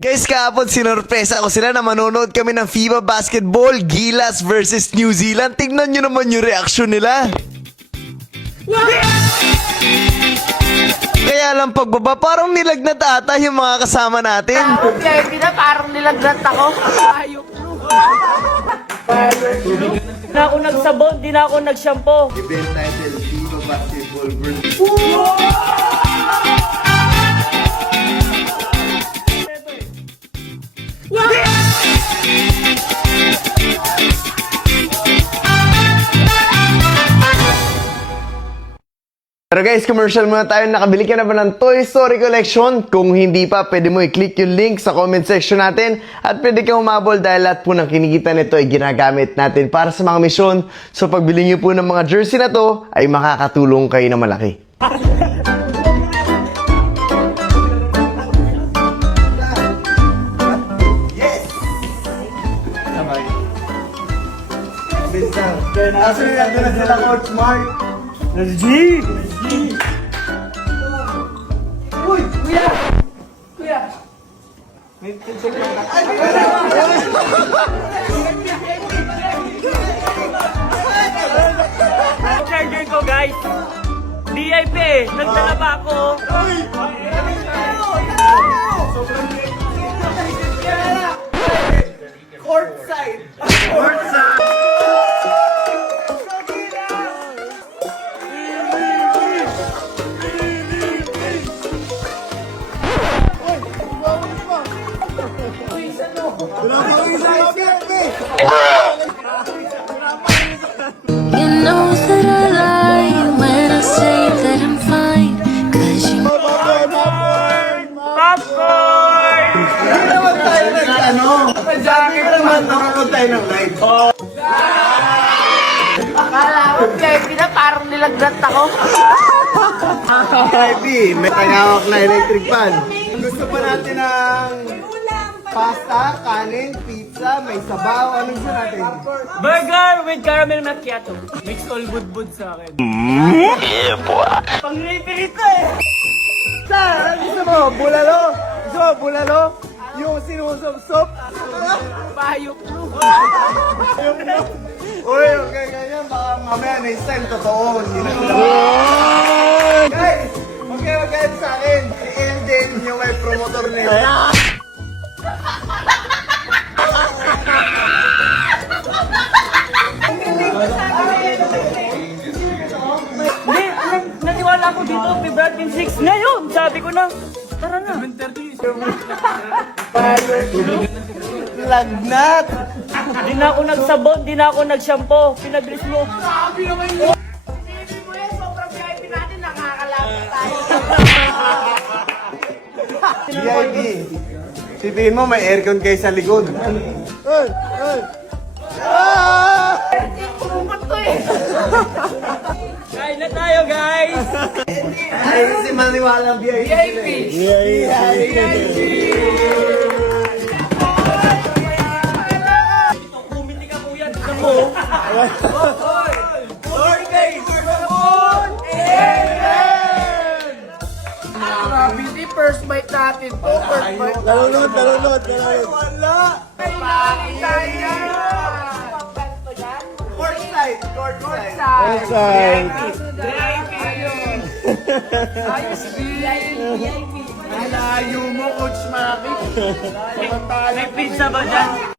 Guys, kahapon sinorpresa ko sila na manonood kami ng FIBA Basketball, Gilas versus New Zealand. Tignan nyo naman yung reaksyon nila. Kaya lang pagbaba, parang nilagnat ata yung mga kasama natin. Hindi na, parang nilagnat ako. Ayok mo. Di na ako nagsabon, di na ako nagshampoo. Event title, FIBA Basketball versus... Pero guys, commercial muna tayo. Nakabili ka na ba ng Toy Story Collection? Kung hindi pa, pwede mo i-click yung link sa comment section natin at pwede kang humabol dahil lahat po ng kinikita nito ay ginagamit natin para sa mga misyon. So pagbili niyo po ng mga jersey na to, ay makakatulong kayo na malaki. Yes! Sabay. Binsang. Aso yun, nandun na sila Coach Mark. G! Uy! Kuya! Kuya! May check lang ka. Charger ko, guys. VIP eh. Nagdala ba ako? Courtside! Courtside! You know that I lie when I say that I'm fine. Cause you Popcorn! Hindi naman tayo sabi ko naman nakakunod tayo ng live. Akala ko, VIP na, parang nilagnat ako. Ivy, may tagawak na electric fan. Gusto pa natin ng pasta, kanin, pizza, may sabaw. Ano gusto natin? Burger with caramel macchiato. Mix all budbud sa akin. Pang-repeat eh! Ano gusto mo? Bulalo? Gusto mo bulalo? Yung sinusop-sop? Payok mo. Uy, okay, ganyan. Baka mamaya next time totoo. Hindi na sila. Guys, okay, magkaya sa akin. Si Elden, yung may promotor nila. Hindi, naniwala ako dito, February 26. Ngayon, sabi ko na, tara na. Lagnat! Di na ako nagsabon, di na ako nagshampoo. Pinagris mo. VIP. Sipihin mo, may aircon kayo sa likod. Kain na tayo, guys! Ay, si maniwalang VIP. Bumili ka kuya, dito mo. Hindi first bite natin to, first bite. Talunod. Wala! Courtside. Ang layo mo, Coach Maki. May pizza ba dyan?